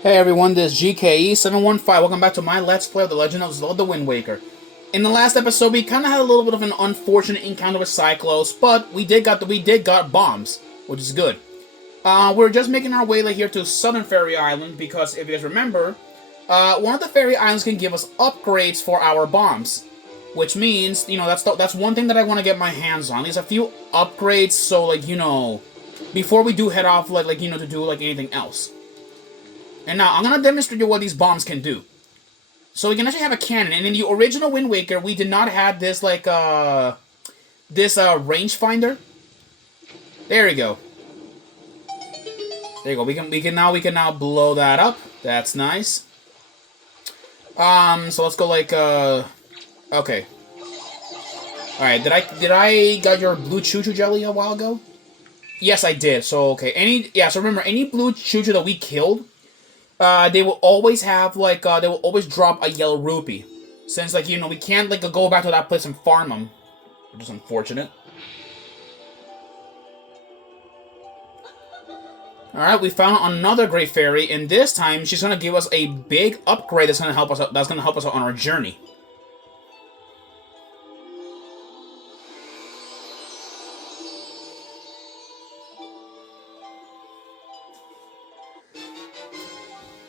Hey everyone, this is GKE715. Welcome back to my Let's Play of The Legend of Zelda Wind Waker. In the last episode, we kind of had a little bit of an unfortunate encounter with Cyclos, but we did got bombs, which is good. We're just making our way here to Southern Fairy Island because if you guys remember, one of the fairy islands can give us upgrades for our bombs, which means that's one thing that I want to get my hands on. There's a few upgrades, so before we do head off to do anything else. And now, I'm going to demonstrate you what these bombs can do. So we can actually have a cannon, and in the original Wind Waker, we did not have this, rangefinder. There we go. There you go. We can now blow that up. That's nice. So let's go okay. Alright, did I got your blue choo-choo jelly a while ago? Yes, I did. So, okay. So remember, any blue choo-choo that we killed, they will always have, they will always drop a yellow rupee. Since, we can't, go back to that place and farm them. Which is unfortunate. Alright, we found another Great Fairy, and this time, she's gonna give us a big upgrade that's gonna help us out on our journey.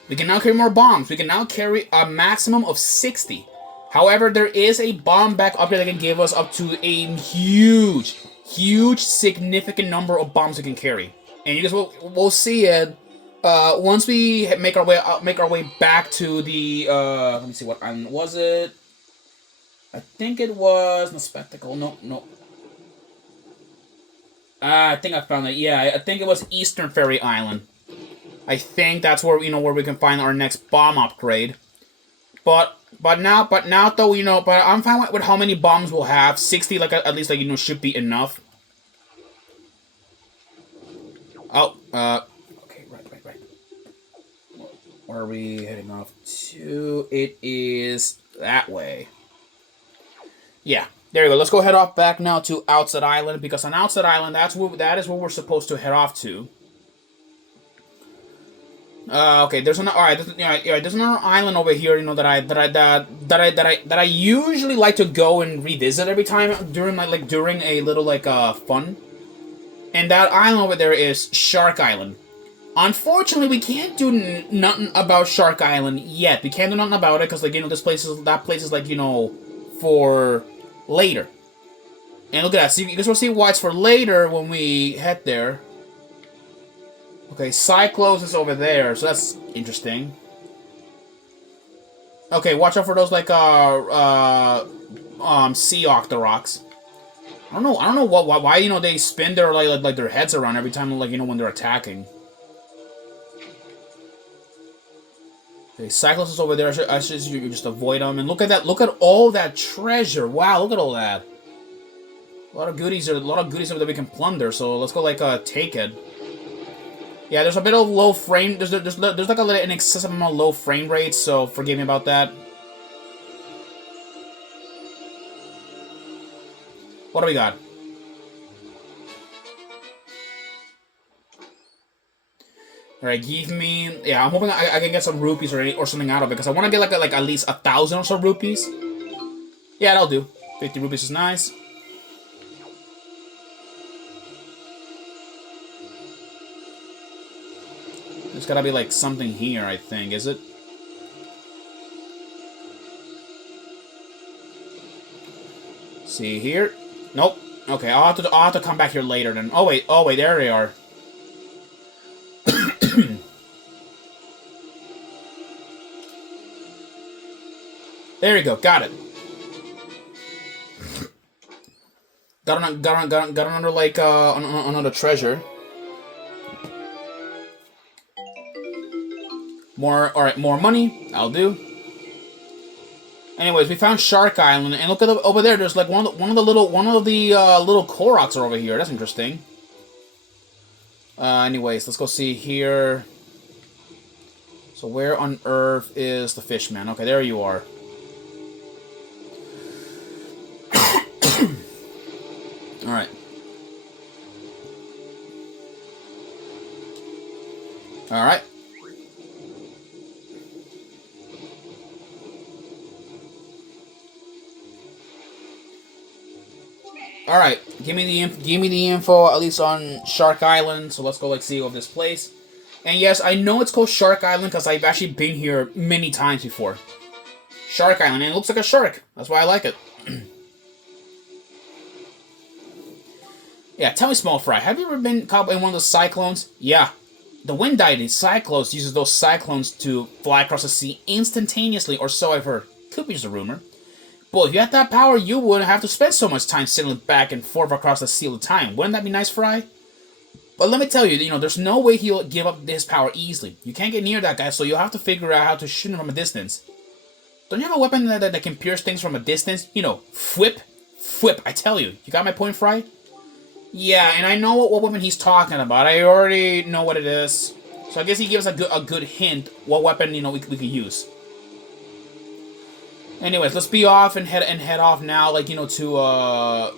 We can now carry more bombs. We can now carry a maximum of 60. However, there is a bomb back upgrade that can give us up to a huge, significant number of bombs we can carry. And you guys will see it once we make our way back to the let me see, what island was it? I think it was the Spectacle. No. I think I found it. Yeah, I think it was Eastern Fairy Island. I think that's where where we can find our next bomb upgrade. But now though but I'm fine with how many bombs we'll have. 60 at least should be enough. Oh, okay, right. Where are we heading off to? It is that way. Yeah, there you go. Let's go head off back now to Outside Island, because on Outside Island that is where we're supposed to head off to. Okay. There's another. All right. There's another island over here. That I usually like to go and revisit every time during during a little fun. And that island over there is Shark Island. Unfortunately, we can't do nothing about Shark Island yet. We can't do nothing about it because that place is for later. And look at that. See, you guys will see why it's for later when we head there. Okay, Cyclos is over there, so that's interesting. Okay, watch out for those sea Octoroks. I don't know why they spin their their heads around every time when they're attacking. Okay, Cyclos is over there. I should just avoid them. And look at that! Look at all that treasure! Wow, look at all that. A lot of goodies over there we can plunder. So let's go take it. Yeah, there's a bit of low frame. There's an excessive amount of low frame rates, so forgive me about that. What do we got? Alright, give me. Yeah, I'm hoping I can get some rupees or something out of it, because I want to get at least 1,000 or so rupees. Yeah, that'll do. 50 rupees is nice. There's gotta be something here, I think. Is it? See here? Nope. Okay, I'll have to come back here later then. Oh wait, there they are. There you go, got it. Got another another treasure. Alright, more money. I'll do. Anyways, we found Shark Island, and look at over there. There's one of the little Koroks are over here. That's interesting. Anyways, let's go see here. So where on earth is the fishman? Okay, there you are. All right. All right. All right, give me the info at least on Shark Island. So let's go like see of this place. And yes, I know it's called Shark Island because I've actually been here many times before. Shark Island, and it looks like a shark. That's why I like it. Yeah, tell me, Small Fry, have you ever been caught in one of those cyclones? Yeah. The wind deity Cyclones uses those cyclones to fly across the sea instantaneously, or so I've heard. Could be just a rumor. But if you had that power, you wouldn't have to spend so much time sailing back and forth across the sea all the time. Wouldn't that be nice, Fry? But let me tell you, there's no way he'll give up his power easily. You can't get near that guy, so you'll have to figure out how to shoot him from a distance. Don't you have a weapon that can pierce things from a distance? Whip? Whip, I tell you. You got my point, Fry? Yeah, and I know what weapon he's talking about. I already know what it is. So I guess he gives a good hint what weapon, we could use. Anyways, let's be off and head off now, to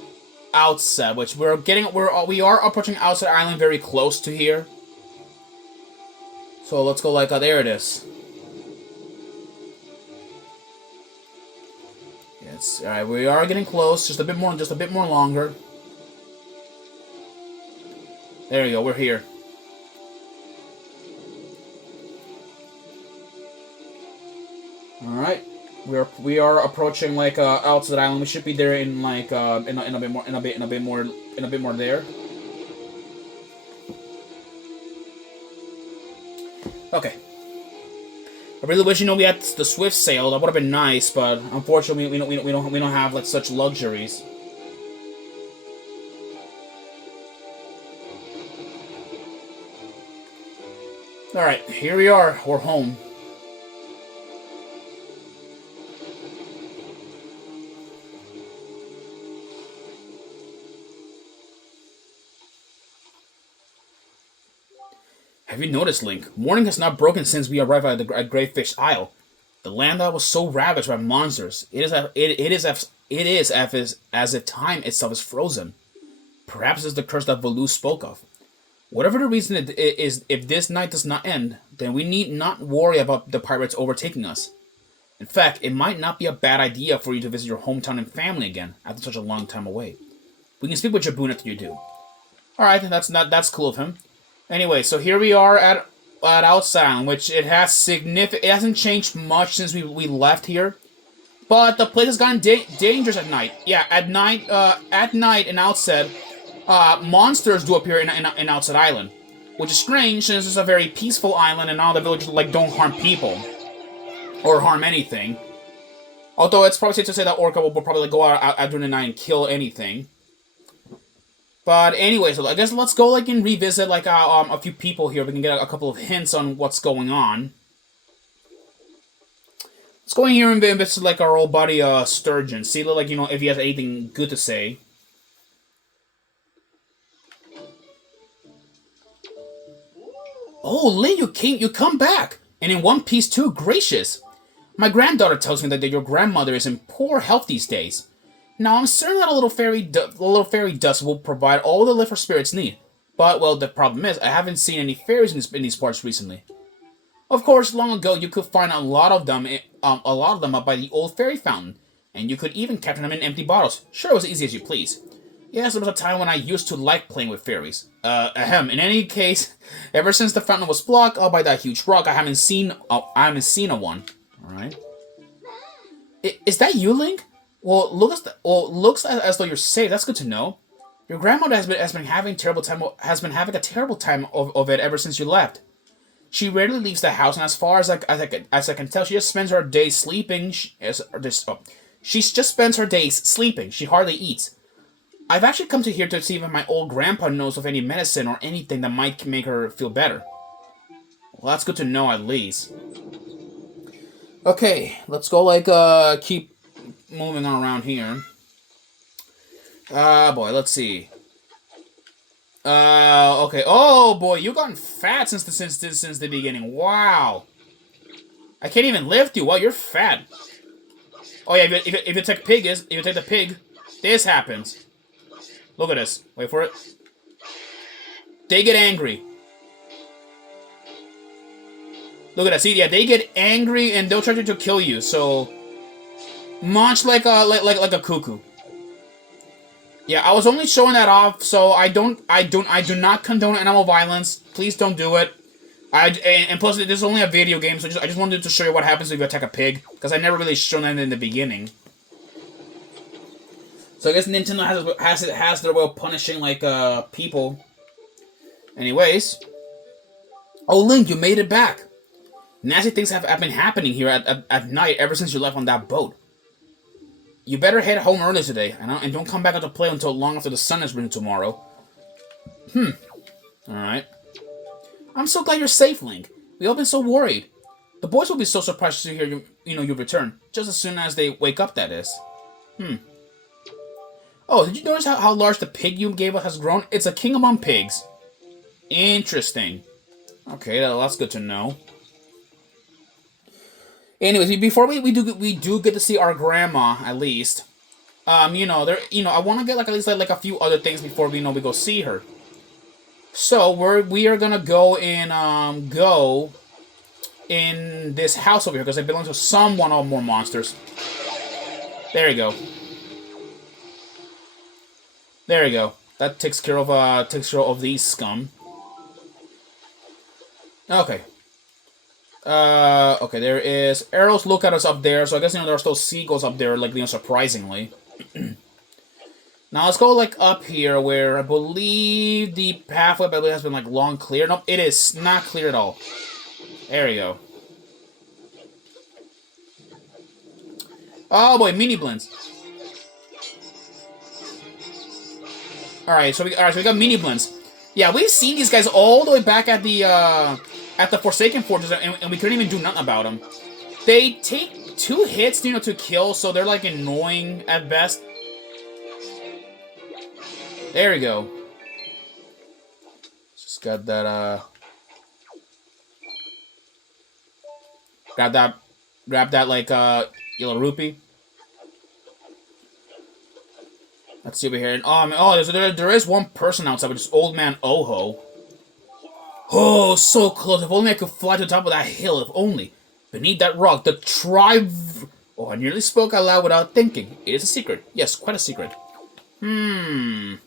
Outset, which we are approaching Outset Island very close to here. So let's go there it is. Yes, alright, we are getting close, just a bit more longer. There you go, we're here. Alright. We are approaching Outset Island. We should be there in a bit more there. Okay. I really wish we had the Swift sail. That would have been nice, but unfortunately we don't have such luxuries. All right, here we are. We're home. Have you noticed, Link? Morning has not broken since we arrived at Great Fish Isle. The land that was so ravaged by monsters. It is as if time itself is frozen. Perhaps it's the curse that Volu spoke of. Whatever the reason it is, if this night does not end, then we need not worry about the pirates overtaking us. In fact, it might not be a bad idea for you to visit your hometown and family again after such a long time away. We can speak with Jabun after you do. Alright, that's cool of him. Anyway, so here we are at Outset Island, which it hasn't changed much since we left here. But the place has gotten dangerous at night. Yeah, at night in Outset, monsters do appear in Outset Island, which is strange since it's a very peaceful island and all the villagers don't harm people or harm anything. Although it's probably safe to say that Orca will probably go out during the night and kill anything. But anyway, so I guess let's go and revisit a few people here. We can get a couple of hints on what's going on. Let's go in here and visit our old buddy Sturgeon. See if he has anything good to say. Oh, Lin, you come back, and in one piece too. Gracious. My granddaughter tells me that your grandmother is in poor health these days. Now, I'm certain that a little fairy dust will provide all the lift her spirits need. But, well, the problem is, I haven't seen any fairies in these parts recently. Of course, long ago, you could find a lot of them up by the old fairy fountain, and you could even capture them in empty bottles. Sure, it was as easy as you please. Yes, there was a time when I used to like playing with fairies. In any case, ever since the fountain was blocked up by that huge rock, I haven't seen a one. All right. Is that you, Link? Well, looks as though you're safe. That's good to know. Your grandmother has been having a terrible time of it ever since you left. She rarely leaves the house, and as far as I can tell, she just spends her days sleeping. She just spends her days sleeping. She hardly eats. I've actually come to here to see if my old grandpa knows of any medicine or anything that might make her feel better. Well, that's good to know at least. Okay, let's go keep moving on around here. Boy, let's see. Okay. Oh boy, you've gotten fat since the beginning. Wow. I can't even lift you. Wow, you're fat. Oh yeah, if you take the pig, this happens. Look at this. Wait for it. They get angry. Look at that. See, yeah, they get angry and they'll try to kill you. So much like a cuckoo. Yeah, I was only showing that off, so I do not condone animal violence. Please don't do it. And plus, this is only a video game, so I just wanted to show you what happens if you attack a pig, because I never really shown that in the beginning. So I guess Nintendo has their way of punishing like people. Anyways, oh Link, you made it back. Nasty things have been happening here at night ever since you left on that boat. You better head home early today, and don't come back out to play until long after the sun is risen tomorrow. Alright. I'm so glad you're safe, Link. We all been so worried. The boys will be so surprised to hear you return, just as soon as they wake up, that is. Oh, did you notice how large the pig you gave us has grown? It's a king among pigs. Interesting. Okay, that's good to know. Anyways, before we do get to see our grandma at least. I want to get like at least like a few other things before we go see her. So we are gonna go in this house over here because it belongs to someone or more monsters. There you go. There you go. That takes care of these scum. Okay. Okay, there is arrows look at us up there, so I guess there are still seagulls up there, like surprisingly. Now let's go like up here where I believe the pathway has been like long clear. Nope, it is not clear at all. There you go. Oh boy, mini blends. Alright, so we got mini blends. Yeah, we've seen these guys all the way back at the Forsaken Fortress, and we couldn't even do nothing about them. They take 2 hits, to kill, so they're like annoying at best. There we go. Just got that, grab that, like, yellow rupee. Let's see over here. There is one person outside, which is Old Man Oho. Oh, so close. If only I could fly to the top of that hill. If only. Beneath that rock, the tribe... Oh, I nearly spoke out loud without thinking. It is a secret. Yes, quite a secret. That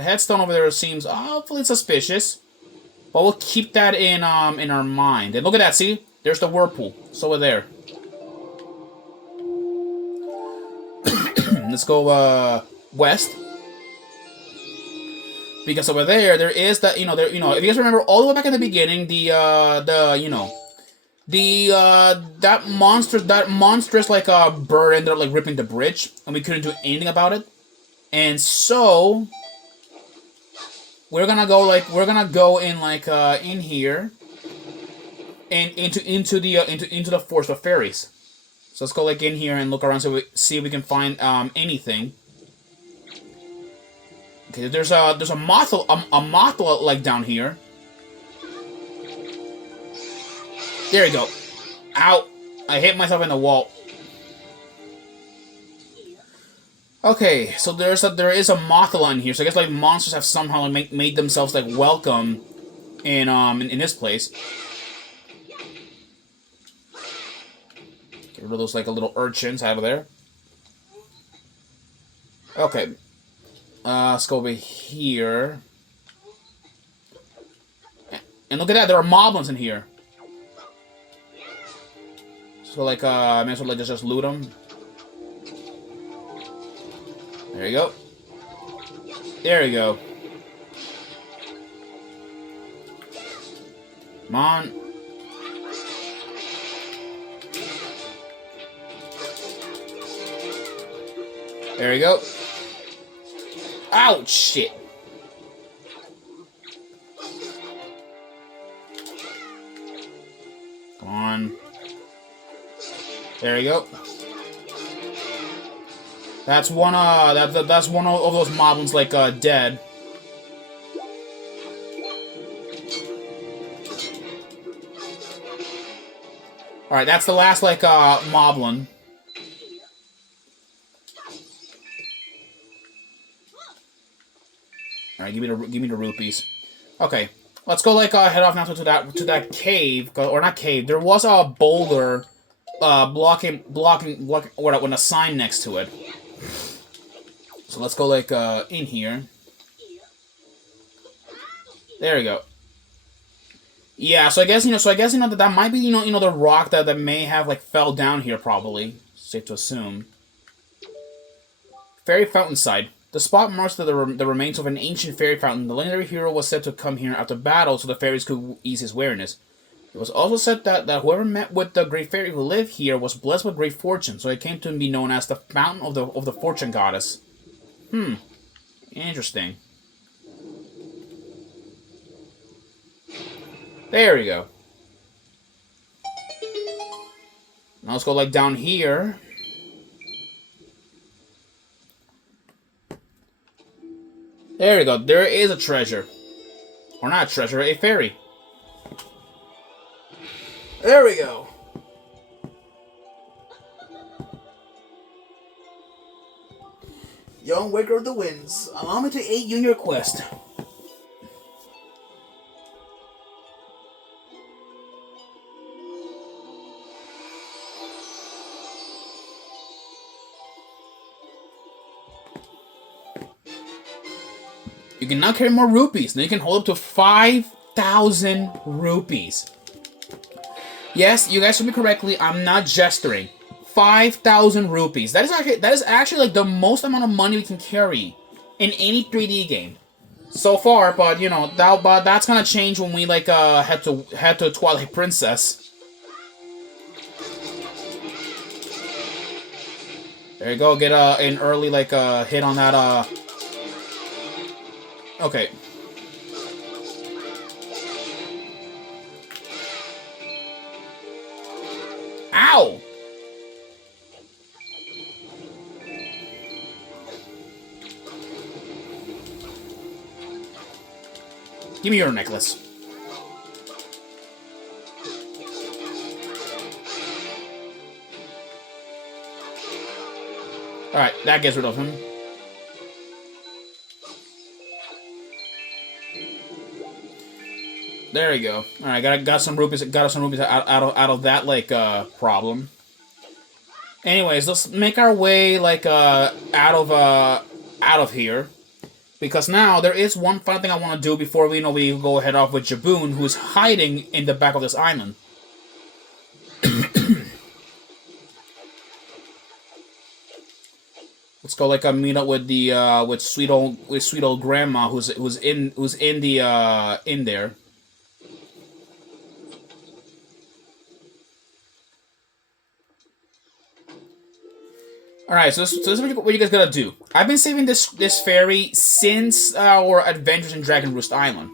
headstone over there seems awfully suspicious. But we'll keep that in our mind. And look at that, see? There's the whirlpool. It's over there. Let's go west. Because over there is that, if you guys remember all the way back in the beginning, that monstrous like bird ended up like ripping the bridge, and we couldn't do anything about it. And so we're gonna go in like in here and into the forest of fairies. So let's go like in here and look around see if we can find anything. Okay, there's a mothla like down here. There you go. Ow! I hit myself in the wall. Okay, so there is a mothla in here. So I guess like monsters have somehow like, made themselves like welcome in this place. Get rid of those like little urchins out of there. Okay. Let's go over here. And look at that, there are moblins in here. So like I may as well like just loot them. There you go. There you go. Come on. There you go. Ouch, shit. Come on. There you go. That's one that's one of those moblins like dead. Alright, that's the last like moblin. Alright, give me the rupees. Okay. Let's go like head off now to that cave, or not cave. There was a boulder blocking with a sign next to it. So let's go like in here. There we go. Yeah, so I guess that might be the rock that may have like fell down here probably. Safe to assume. Fairy fountain side. The spot marks the remains of an ancient fairy fountain. The legendary hero was said to come here after battle so the fairies could ease his weariness. It was also said that whoever met with the great fairy who lived here was blessed with great fortune, so it came to be known as the Fountain of the Fortune Goddess. Interesting. There we go. Now let's go like down here. There we go. There is a treasure. Or not a treasure, a fairy. There we go. Young Waker of the Winds, allow me to aid you in your quest. You can now carry more rupees. Now you can hold up to 5,000 rupees. Yes, you guys heard me correctly. I'm not gesturing. 5,000 rupees. That is actually like the most amount of money we can carry in any 3D game so far. But that's gonna change when we like head to Twilight Princess. There you go. Get an early like hit on that. Okay. Ow! Give me your necklace. Alright, that gets rid of him. There we go. All right, got some rupees. Got us some rupees out of that like problem. Anyways, let's make our way like out of here, because now there is one final thing I want to do before we go head off with Jaboon, who's hiding in the back of this island. Let's go like meet up with the with sweet old grandma who's in there. Alright, so this is what you guys gotta do. I've been saving this fairy since our adventures in Dragon Roost Island.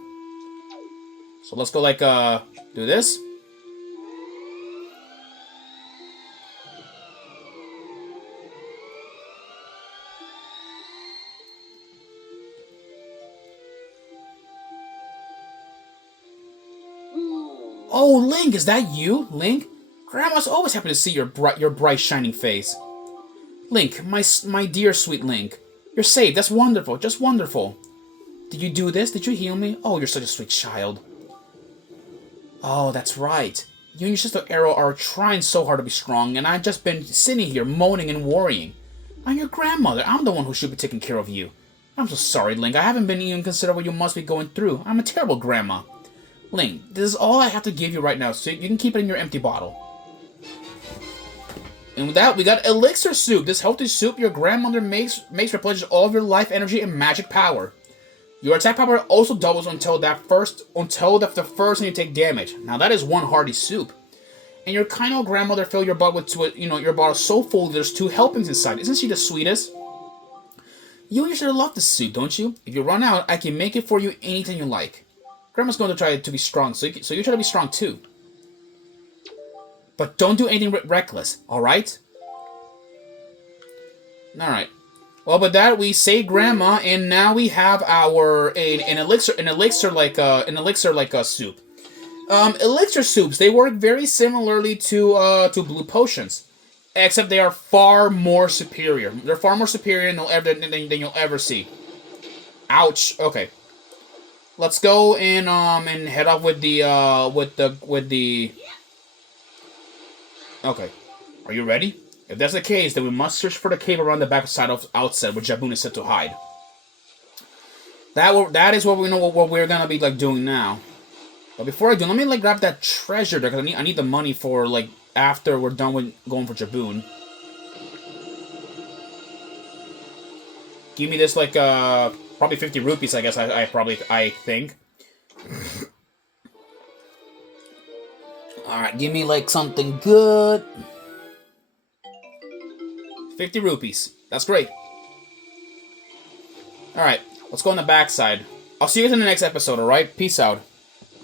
So let's go like do this. Oh, Link, is that you, Link? Grandma's always happy to see your bright shining face. Link, my dear sweet Link. You're safe, that's wonderful, just wonderful. Did you do this? Did you heal me? Oh, you're such a sweet child. Oh, that's right. You and your sister Arrow are trying so hard to be strong, and I've just been sitting here moaning and worrying. I'm your grandmother, I'm the one who should be taking care of you. I'm so sorry, Link, I haven't been even considered what you must be going through. I'm a terrible grandma. Link, this is all I have to give you right now, so you can keep it in your empty bottle. And with that, we got Elixir Soup. This healthy soup your grandmother makes replenishes all of your life energy and magic power. Your attack power also doubles until the first time you take damage. Now that is one hearty soup. And your kind old grandmother filled your bottle your bottle so full there's 2 helpings inside. Isn't she the sweetest? You and your sister love this soup, don't you? If you run out, I can make it for you anytime you like. Grandma's going to try to be strong, so you try to be strong too. But don't do anything reckless, alright? Alright. Well, with that, we save Grandma, and now we have our an elixir like a soup. Elixir soups, they work very similarly to blue potions, except they are far more superior. They're far more superior than you'll ever see. Ouch. Okay. Let's go and head off with the Okay. Are you ready? If that's the case, then we must search for the cave around the backside of Outset, where Jaboon is said to hide. That is what we know what we're gonna be like doing now. But before I do, let me like grab that treasure there, because I need the money for like after we're done with going for Jaboon. Give me this like probably 50 rupees, I guess. I think. All right, give me like something good. 50 rupees. That's great. All right, let's go on the backside. I'll see you guys in the next episode. All right, peace out.